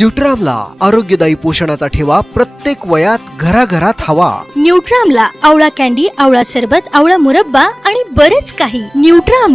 न्यूट्रामला आरोग्यदायी पोषणाचा ठेवा प्रत्येक वयात घराघरात हवा. न्यूट्रामला आवळा कॅन्डी आवळा सरबत आवळा मुरब्बा आणि बरेच काही. न्यूट्राम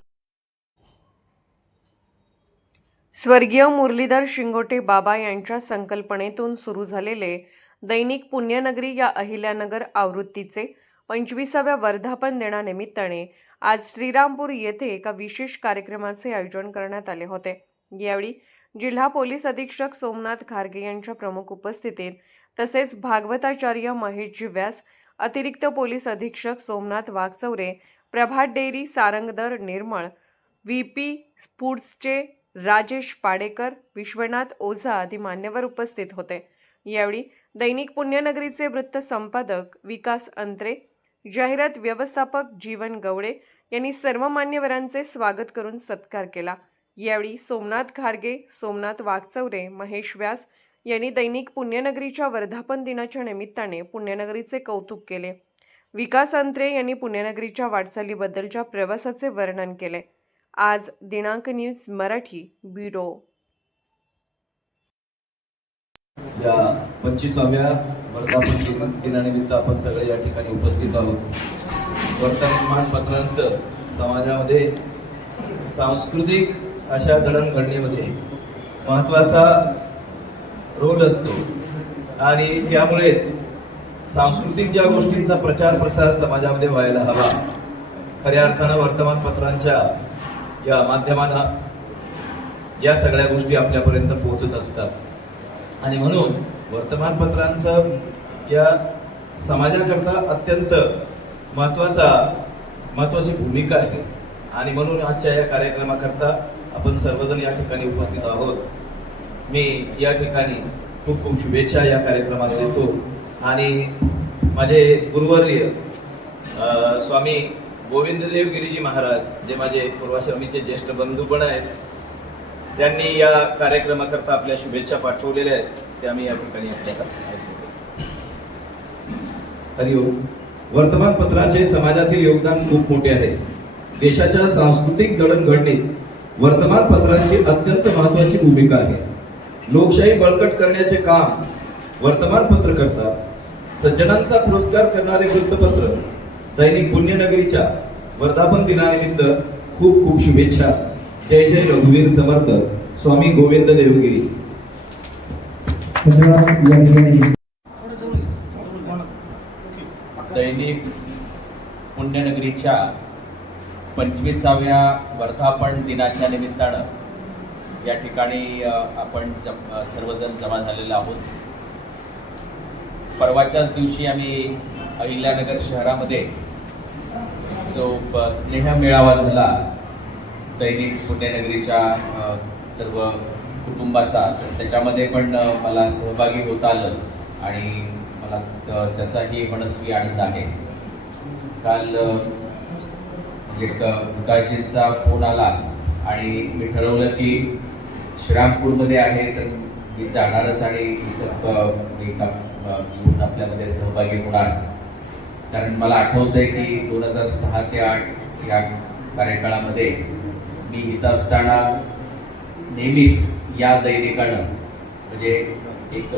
स्वर्गीय मुरलीधर शिंगोटे बाबा यांच्या संकल्पनेतून सुरू झालेले दैनिक पुण्यनगरी या अहिल्यानगर आवृत्तीचे पंचवीसाव्या वर्धापन दिनानिमित्ताने आज श्रीरामपूर येथे एका विशेष कार्यक्रमाचे आयोजन करण्यात आले होते. यावेळी जिल्हा पोलीस अधीक्षक सोमनाथ खारगे यांच्या प्रमुख उपस्थितीत तसेच भागवताचार्य महेशजी व्यास अतिरिक्त पोलीस अधीक्षक Somnath Waghchaure Prabhat dairy सारंगदर Nirmal V P फूड्सचे राजेश पाडेकर विश्वनाथ ओझा आदी मान्यवर उपस्थित होते. यावेळी दैनिक पुण्यनगरीचे वृत्त संपादक विकास अंत्रे जाहिरात व्यवस्थापक जीवन गवळे यांनी सर्व मान्यवरांचे स्वागत करून सत्कार केला. यावेळी सोमनाथ खारगे सोमनाथ वाघचौरे महेश व्यास यांनी दैनिक पुण्यनगरीच्या वर्धापन दिनाच्या निमित्ताने पुण्यनगरीचे कौतुक केले. विकास अंत्रे यांनी पुण्यनगरीच्या वाटचालीबद्दलच्या प्रवासाचे वर्णन केले. आज दिनांक न्यूज मराठी ब्युरो. या पंचवीसाव्या वर्धापन दिनानिमित्त आपण सगळे या ठिकाणी उपस्थित आहोत. वर्तमानपत्रांचं समाजामध्ये सांस्कृतिक अशा जडणघडणीमध्ये महत्त्वाचा रोल असतो. आणि त्यामुळेच सांस्कृतिक ज्या गोष्टींचा प्रचार प्रसार समाजामध्ये व्हायला हवा खऱ्या अर्थानं वर्तमानपत्रांच्या या माध्यमानं या सगळ्या गोष्टी आपल्यापर्यंत पोहोचत असतात. आणि म्हणून वर्तमानपत्रांचं या समाजाकरता अत्यंत महत्त्वाचा महत्त्वाची भूमिका आहे. आणि म्हणून आजच्या या कार्यक्रमाकरता आपण सर्वजण या ठिकाणी उपस्थित आहोत. मी या ठिकाणी खूप खूप शुभेच्छा या कार्यक्रमात देतो. आणि माझे गुरुवर्य स्वामी गोविंददेव गिरीजी महाराज जे माझे पूर्वाश्रमीचे ज्येष्ठ बंधू पण आहेत त्यांनी या कार्यक्रमाकरता आपल्या शुभेच्छा पाठवलेल्या आहेत. त्या मी या ठिकाणी आपल्याला हरिओम. वर्तमानपत्राचे समाजातील योगदान खूप मोठे आहे. देशाच्या सांस्कृतिक जडणघडणीत वर्तमानपत्रांची अत्यंत महत्वाची भूमिका आहे. लोकशाही बळकट करण्याचे काम वर्तमानपत्र करतात. सज्जनांचा पुरस्कार करणारे वृत्तपत्र दैनिक पुण्यनगरीच्या वर्धापन दिनानिमित्त खूप खूप शुभेच्छा. जय जय रघुवीर समर्थ स्वामी गोविंद देवगिरी. दैनिक पुण्यनगरीच्या पंचवीसाव्या वर्धापन दिनाच्या निमित्तानं या ठिकाणी आपण जम सर्वजण जमा झालेलो आहोत. परवाच्याच दिवशी आम्ही अहिल्यानगर शहरामध्ये जो स्नेह मेळावा झाला दैनिक पुण्यनगरीच्या सर्व कुटुंबाचा तर त्याच्यामध्ये पण मला सहभागी होता आलं आणि मला त्याचाही मनस्वी आनंद आहे. काल एक म्हणजे फोन आला आणि मी ठरवलं की श्रीरामपूरमध्ये आहे तर मी जाणारच आणि इथं आपल्यामध्ये सहभागी होणार. कारण मला आठवतंय की दोन हजार सहा ते आठ या कार्यकाळामध्ये मी इथं असताना नेहमीच या दैनिकानं म्हणजे एक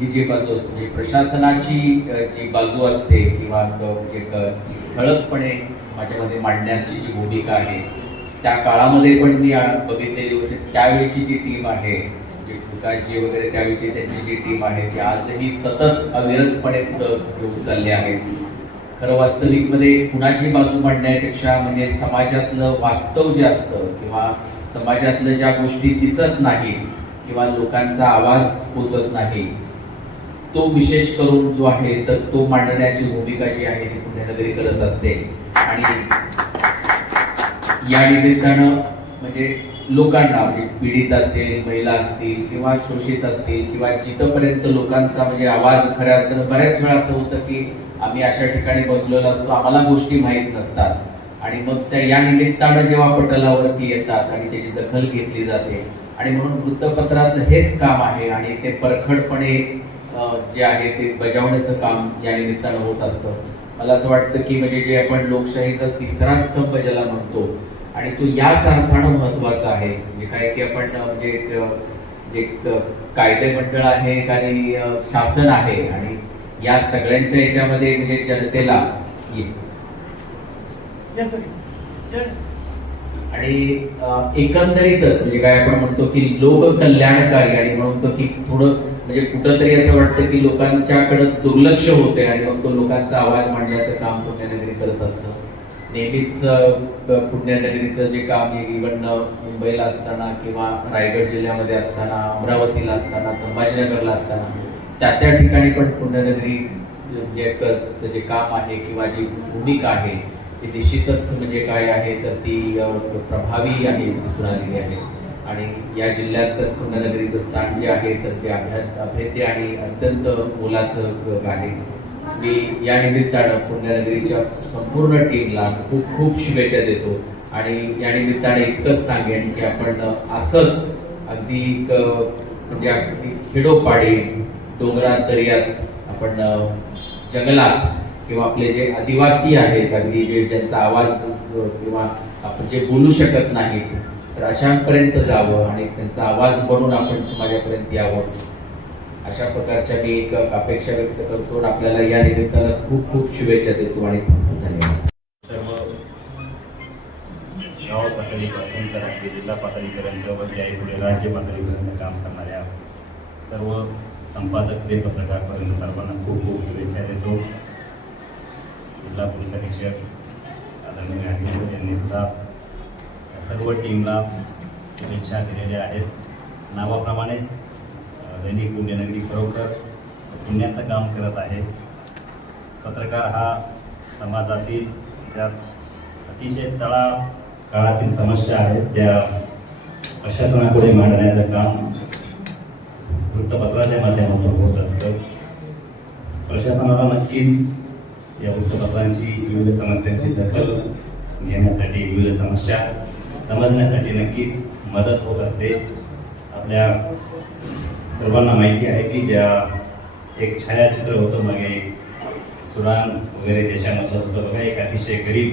ही जी बाजू असते म्हणजे प्रशासनाची जी बाजू असते किंवा म्हणजे क- ठळकपणे माझ्यामध्ये मांडण्याची जी भूमिका आहे त्या काळामध्ये पण मी बघितलेली होती. त्यावेळची जी टीम आहे जे फुटाची वगैरे त्यावेळची त्यांची जी टीम आहे ती आजही सतत अविरतपणे पुढं घेऊन चालली आहे खरं वास्तविकमध्ये कुणाची बाजू मांडण्यापेक्षा म्हणजे समाजातलं वास्तव जे असतं किंवा समाजातलं ज्या गोष्टी दिसत नाही किंवा लोकांचा आवाज पोचत नाही तो विशेष करून जो आहे तर तो मांडण्याची भूमिका जी आहे ती पुण्यनगरी करत असते. आणि या निमित्तानं म्हणजे लोकांना म्हणजे पीडित असेल महिला असतील किंवा शोषित असतील किंवा जिथपर्यंत लोकांचा म्हणजे आवाज खऱ्या तर बऱ्याच वेळा असं होतं की आम्ही अशा ठिकाणी बसलेलो असतो आम्हाला गोष्टी माहीत नसतात. आणि मग त्या या निमित्तानं जेव्हा पटलावरती येतात आणि त्याची दखल घेतली जाते. आणि म्हणून वृत्तपत्राचं हेच काम आहे आणि ते परखडपणे जे आहे ते बजावण्याचं काम या निमित्तानं होत असतं. मला असं वाटतं की म्हणजे जे आपण लोकशाहीचा तिसरा स्तंभ ज्याला म्हणतो आणि तो याच अर्थानं महत्त्वाचा आहे. म्हणजे काय की आपण म्हणजे जे कायदे मंडळ आहे आणि शासन आहे आणि या सगळ्यांच्या याच्यामध्ये म्हणजे जनतेला आणि एकंदरीतच म्हणजे काय आपण म्हणतो की लोककल्याणकारी आणि म्हणतो की थोडं म्हणजे कुठंतरी असं वाटतं की लोकांच्याकडे दुर्लक्ष होते आणि मग तो लोकांचा आवाज मांडण्याचं काम पुण्यनगरी करत असतं. नेहमीच अ, पुण्यनगरीचं जे काम इव्हन मुंबईला असताना किंवा रायगड जिल्ह्यामध्ये असताना अमरावतीला असताना संभाजीनगरला असताना त्या त्या ठिकाणी पण पुण्यनगरी जे म्हणजे जे काम आहे किंवा जी भूमिका आहे ती निश्चितच म्हणजे काय आहे तर ती प्रभावी आहे दिसून आलेली आहे. आणि या जिल्ह्यात तर पुण्यनगरीचं स्थान जे आहे तर ते अभ्या अभेद्य आणि अत्यंत मोलाचं आहे. मी या निमित्तानं पुण्यनगरीच्या संपूर्ण टीमला खूप खूप शुभेच्छा देतो. आणि या निमित्ताने इतकंच सांगेन की आपण असंच अगदी म्हणजे अगदी खेडोपाडी डोंगरात दर्यात आपण जंगलात किंवा आपले जे आदिवासी आहेत अगदी जे ज्यांचा आवाज किंवा आपण जे बोलू शकत नाहीत तर अशांपर्यंत जावं आणि त्यांचा आवाज बनून आपण समाजापर्यंत यावं. अशा प्रकारच्या मी एक अपेक्षा व्यक्त करतो आणि आपल्याला या निमित्तानं खूप खूप शुभेच्छा देतो आणि धन्यवाद. सर्व गाव पातळीपासून तर अगदी जिल्हा पातळीपर्यंत व जे आहे पुढे राज्य पातळीपर्यंत काम करणाऱ्या सर्व संपादक ते पत्रकारपर्यंत सर्वांना खूप खूप शुभेच्छा देतो. जिल्हा पोलीस अधीक्षक आदरणीय यांनी सुद्धा सर्व टीमला शुभेच्छा दिलेल्या आहेत. नावाप्रमाणेच दैनिक पुण्यनगरी खरोखर पुण्याचं काम करत आहे. पत्रकार हा समाजातील ज्या अतिशय तळा काळातील समस्या आहेत त्या प्रशासनाकडे मांडण्याचं काम वृत्तपत्राच्या माध्यमातून होत असतं. प्रशासनाला नक्कीच या वृत्तपत्रांची विविध समस्यांची दखल घेण्यासाठी विविध समस्या समजण्यासाठी नक्कीच मदत होत असते. आपल्या सर्वांना माहिती आहे की ज्या एक छायाचित्र होतं मागे सुडान वगैरे देशामधलं होतं. बघा एक अतिशय गरीब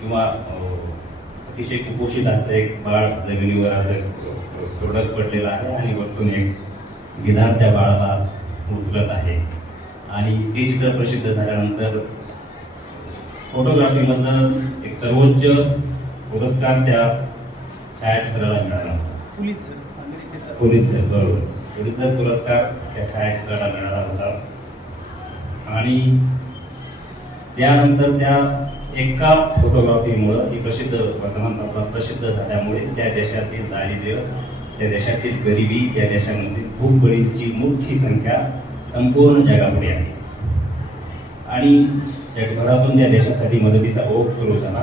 किंवा अतिशय कुपोषित असं एक बाळ जमिनीवर असं तोडत पडलेलं आहे आणि वरतून एक विधान त्या बाळाला उचलत आहे. आणि ते चित्र प्रसिद्ध झाल्यानंतर फोटोग्राफीमधलं एक सर्वोच्च पुरस्कार त्या छायाचित्राला मिळाला होता. पुलितसर बरोबर. पुलितसर पुरस्कार त्या छायाचित्राला मिळाला होता. आणि त्यानंतर त्या एका फोटोग्राफीमुळं ती प्रसिद्ध वर्तमानपत्रात प्रसिद्ध झाल्यामुळे त्या देशातील दारिद्र्य त्या देशातील गरिबी त्या देशामधील भूकबळींची मोठी संख्या संपूर्ण जगापुढे आहे. आणि जगभरातून या देशासाठी मदतीचा ओघ सुरू झाला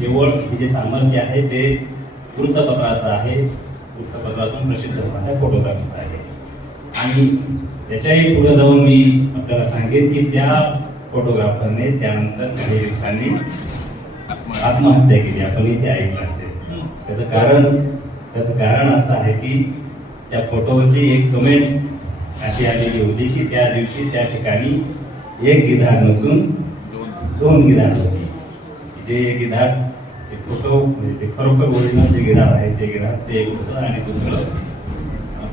केवळ हे जे सामर्थ्य आहे ते वृत्तपत्राचं आहे. वृत्तपत्रातून प्रसिद्ध होणाऱ्या फोटोग्राफीचं आहे. आणि त्याच्याही पुढे जाऊन मी आपल्याला सांगेन की त्या फोटोग्राफरने त्यानंतर काही दिवसांनी आत्महत्या केली. आपण इथे ऐकलं असेल. त्याचं कारण त्याचं कारण असं आहे की त्या फोटोवरती एक कमेंट अशी आलेली होती की त्या दिवशी त्या ठिकाणी एक गिधाड नसून दोन गिधाड होती. जे गिधाड ते फोटो म्हणजे ते खरोखर ओरिजिनल जे गिधाड आहे ते गिधाड ते एक होतं आणि दुसरं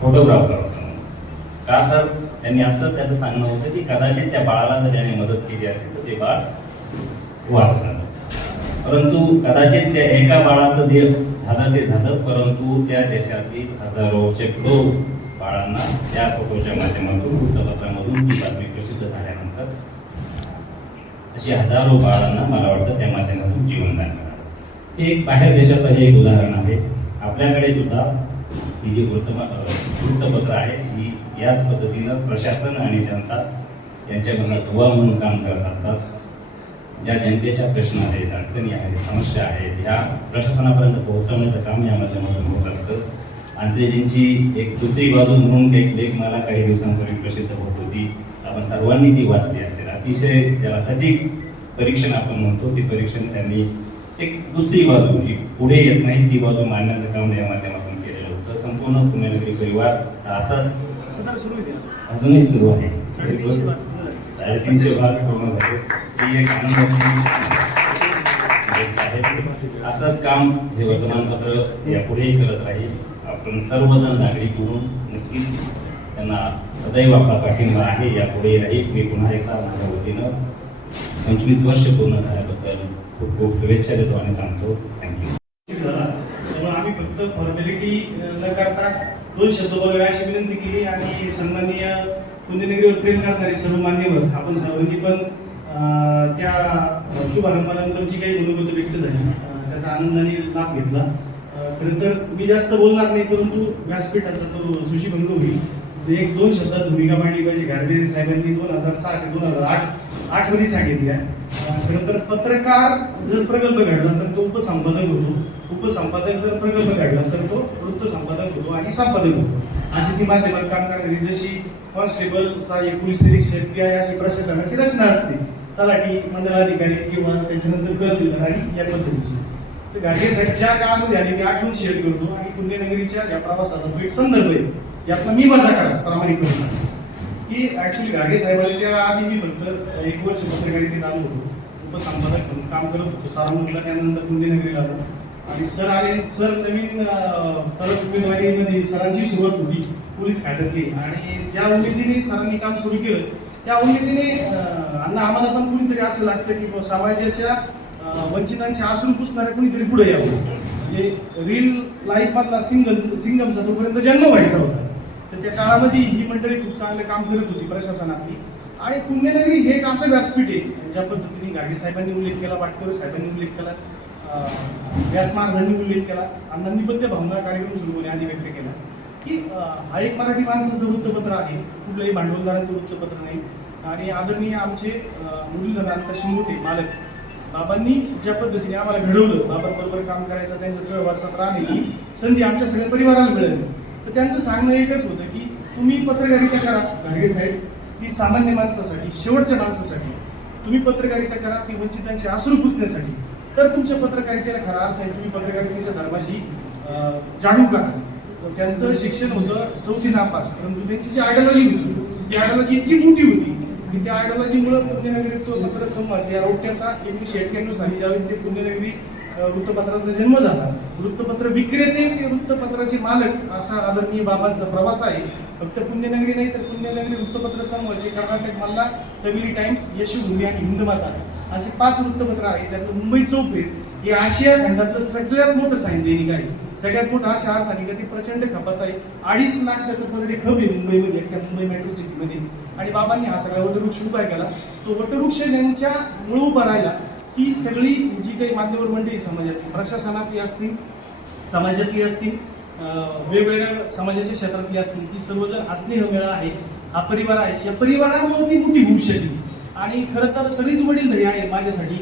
फोटोग्राफर होता. का तर त्यांनी असं त्याचं सांगणं होतं की कदाचित त्या बाळाला जर त्याने मदत केली असेल तर ते बाळ वाचलं असतं. परंतु कदाचित त्या एका बाळाचं जे झालं ते झालं परंतु त्या देशातील हजारो शेकडो बाळांना त्या फोटोच्या माध्यमातून वृत्तपत्रामधून ती बातमी प्रसिद्ध झाल्यानंतर अशी हजारो बाळांना मला वाटतं त्या माध्यमातून जीवनदान मिळालं हे एक बाहेर देशातलं हे एक उदाहरण आहे. आपल्याकडे सुद्धा ही जी वृत्तपत्र वृत्तपत्र आहे ही याच पद्धतीनं प्रशासन आणि जनता यांच्यामधला दुवा म्हणून काम करत असतात. ज्या जनतेच्या प्रश्न आहेत अडचणी आहेत समस्या आहेत ह्या प्रशासनापर्यंत पोहोचवण्याचं काम या माध्यमातून होत असतं. अंत्रेजींची एक दुसरी बाजू म्हणून एक लेख मला काही दिवसांपूर्वी प्रसिद्ध होत होती. आपण सर्वांनी ती वाचली असते अतिशय ज्याला सटीक परीक्षण आपण म्हणतो ती परीक्षण त्यांनी एक दुसरी बाजू जी पुढे येत नाही ती बाजू मांडण्याचं काम या माध्यमातून केलेलं होतं. संपूर्ण पुणेनगरी परिवार असाच अजूनही सुरू आहे. साडेतीनशे भाग पूर्ण झाले. ही एक आहे. असंच काम हे वर्तमानपत्र यापुढेही करत राहील. आपण सर्वजण नागरिक म्हणून नक्कीच त्यांना सदैव आपला पाठिंबा आहे. यापुढे राहील मी पुन्हा एकदा माझ्या वतीनं पंचवीस वर्ष पूर्ण झाल्याबद्दल खूप खूप शुभेच्छा देतो आणि सांगतो. थँक्यू त्यामुळे आम्ही फक्त फॉर्मॅलिटी न करता दोन शब्द बोलावे. अशी विनंती केली आणि सन्माननीय पुण्यनगरीवर प्रेम करणारे सर्व मान्यवर आपण सर्वांनी पण त्या शुभारंभानंतर जी काही मनोगत व्यक्त झाली. त्याचा आनंदाने लाभ घेतला. खरं तर मी जास्त बोलणार नाही परंतु व्यासपीठाचा तो सुशीभंग होईल. म्हणजे एक दोन शब्दात भूमिका मांडली पाहिजे. गाडगे साहेबांनी दोन हजार सहा ते दोन हजार आठ आठमध्ये सांगितल्या अं, खरं तर पत्रकार जर प्रकल्प घडला तर तो उपसंपादक होतो. उपसंपादक जर प्रकल्प घडला तर तो वृत्त संपादक होतो आणि संपादक होतो. अशी ती माध्यमात काम करणारी जशी कॉन्स्टेबल सहाय्यक पोलीस निरीक्षक पी आय अशी प्रशासनाची रचना असते. तलाठी मंडलाधिकारी किंवा त्याच्यानंतर तहसीलदार आणि या पद्धतीची. तर गाडगे साहेब ज्या काळामध्ये आले ते आठवण शेअर करतो. आणि पुण्यनगरीच्या या प्रवासाचा तो एक संदर्भ आहे. यातला मी माझा करा प्रामाणिकपणे सांगतो. की ऍक्च्युली गाडगे साहेबांनी त्या आधी मी म्हणतं एक वर्ष पत्रकारितेत आलो होतो. उपसंपादक म्हणून काम करत होतो. सारामूरला त्यानंतर पुण्यनगरीला आलो. आणि सर आले सर नवीन परत उमेदवारीमध्ये सरांची सुरुवात होती. पोलीस खात्यातली. आणि ज्या उमेदीने सरांनी काम सुरू केलं त्या उमेदीने अं, अण्णा आम्हाला पण कुणीतरी असं लागतं की समाजाच्या वंचितांच्या आसून पुसणाऱ्या कुणीतरी पुढे यावं. म्हणजे रील लाईफ मधला सिंगल सिंगमचा तोपर्यंत जन्म व्हायचा होता. तर त्या काळामध्ये ही मंडळी खूप चांगलं काम करत होती प्रशासनातली. आणि पुण्यनगरी हे एक असं व्यासपीठ आहे ज्या पद्धतीने गाडगे साहेबांनी उल्लेख केला वाटसर साहेबांनी उल्लेख केला व्यास महाराजांनी उल्लेख केला अण्णांनी पण त्या भावना कार्यक्रम सुरू होणे आधी व्यक्त केला की हा एक मराठी माणसाचं वृत्तपत्र आहे. कुठलंही भांडवलदाराचं वृत्तपत्र नाही. आणि आदरणीय आमचे अं, मुरलीधर शिंगोटे मालक बाबांनी ज्या पद्धतीने आम्हाला घडवलं बाबांबरोबर काम करायचं त्यांच्या सहवासात राहण्याची संधी आमच्या सगळ्या परिवाराला मिळाली. तर त्यांचं सांगणं एकच होतं की तुम्ही पत्रकारिता करा गाडगे साहेब. ती सामान्य माणसासाठी शेवटच्या माणसासाठी. तुम्ही पत्रकारिता करा ती वंचितांची आसरू पुसण्यासाठी. तर तुमच्या पत्रकारितेला खरा अर्थ आहे तुम्ही पत्रकारितेच्या धर्माशी अं, जाणूक आहात तर त्यांचं शिक्षण होतं चौथी नापास. परंतु त्यांची जी आयडियॉलॉजी होती ती आयडियॉलॉजी इतकी मोठी होती की त्या आयडियॉलॉजीमुळे पुण्यनगरी तो पत्र समाज या रोट्याचा एकोणीशे एक्क्याण्णव साली ज्यावेळेस ते पुण्यनगरी वृत्तपत्राचा जन्म झाला. वृत्तपत्र विक्रेते ते वृत्तपत्राचे मालक असा आदरणीय बाबांचा प्रवास आहे. फक्त पुण्यनगरी नाही तर पुण्यनगरी वृत्तपत्र समूहाचे कर्नाटक मल्ला तमिली टाइम्स यशभूमी आणि हिंदमाता असे पाच वृत्तपत्र आहेत. त्यातलं मुंबई चौफेर हे आशिया खंडातलं सगळ्यात मोठं साईन दैनिक आहे. सगळ्यात मोठं अशा अर्थाने का ते प्रचंड खपाचं आहे. अडीच लाख त्याचं पर डे खप आहे मुंबईमध्ये त्या मुंबई मेट्रो सिटीमध्ये आणि बाबांनी हा सगळा वटवृक्ष उभा केला. तो वटवृक्ष यांच्या मूळ उभा राहिला. ती सगळी जी काही मान्यवर मंडळी समाजातली प्रशासनातली असतील समाजातली असतील वेगवेगळ्या समाजाच्या क्षेत्रातली असतील ती सर्वजण स्नेह मेळा आहे हा परिवार आहे. या परिवारामुळे ती मोठी होऊ शकली. आणि खरं तर सगळीच वडीलधारी आहे माझ्यासाठी.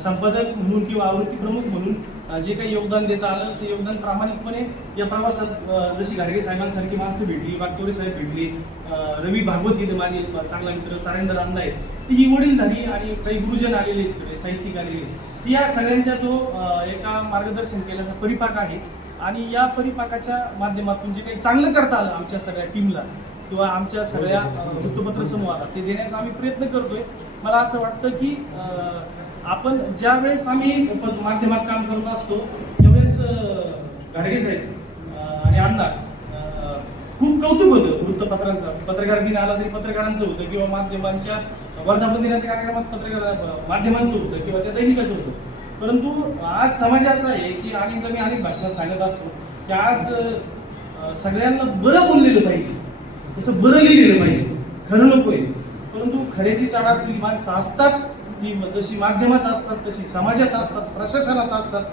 संपादक म्हणून किंवा आवृत्ती प्रमुख म्हणून जे काही योगदान देता आलं ते योगदान प्रामाणिकपणे या प्रवासात जशी गाडगे साहेबांसारखी माणसं भेटली वागचोरे साहेब भेटली रवी भागवत गीत माझे चांगला मित्र सारेंद्र रांदा आहेत ती ही वडीलधारी आणि काही गुरुजन आलेले आहेत सगळे साहित्यिक आलेले आहेत. या सगळ्यांच्या तो एका मार्गदर्शन केल्याचा परिपाक आहे आणि या परिपाकाच्या माध्यमातून जे काही चांगलं करता आलं आमच्या सगळ्या टीमला किंवा आमच्या सगळ्या वृत्तपत्र समूहाला ते देण्याचा आम्ही प्रयत्न करतोय मला असं वाटतं की आपण ज्या वेळेस आम्ही माध्यमात काम करत असतो त्यावेळेस अं, गाडगे साहेब आणि अण्णा खूप कौतुक होतं वृत्तपत्रांचं. पत्रकार दिन आला तरी पत्रकारांचं होतं किंवा माध्यमांच्या वर्धापन दिनाच्या कार्यक्रमात पत्रकार माध्यमांचं होतं किंवा त्या दैनिकाचं होतं. परंतु आज समाज असा आहे की अनेकदा मी अनेक भाषणात सांगत असतो की आज सगळ्यांना बरं बोललेलं पाहिजे. तसं बरं लिहिलेलं पाहिजे. खरं नकोय. परंतु खऱ्याची चाड असलेली माणसं असतात. ती जशी माध्यमात असतात तशी समाजात असतात प्रशासनात असतात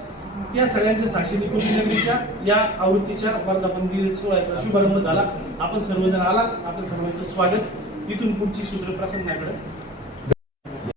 त्या सगळ्यांच्या साक्षीने पुण्यनगरीच्या या आवृत्तीच्या वर्धापन दिन सोहळ्याचा शुभारंभ झाला. आपण सर्वजण आलात. आपलं सर्वांचं स्वागत. इथून पुढची सूत्र प्रसन्नाकडे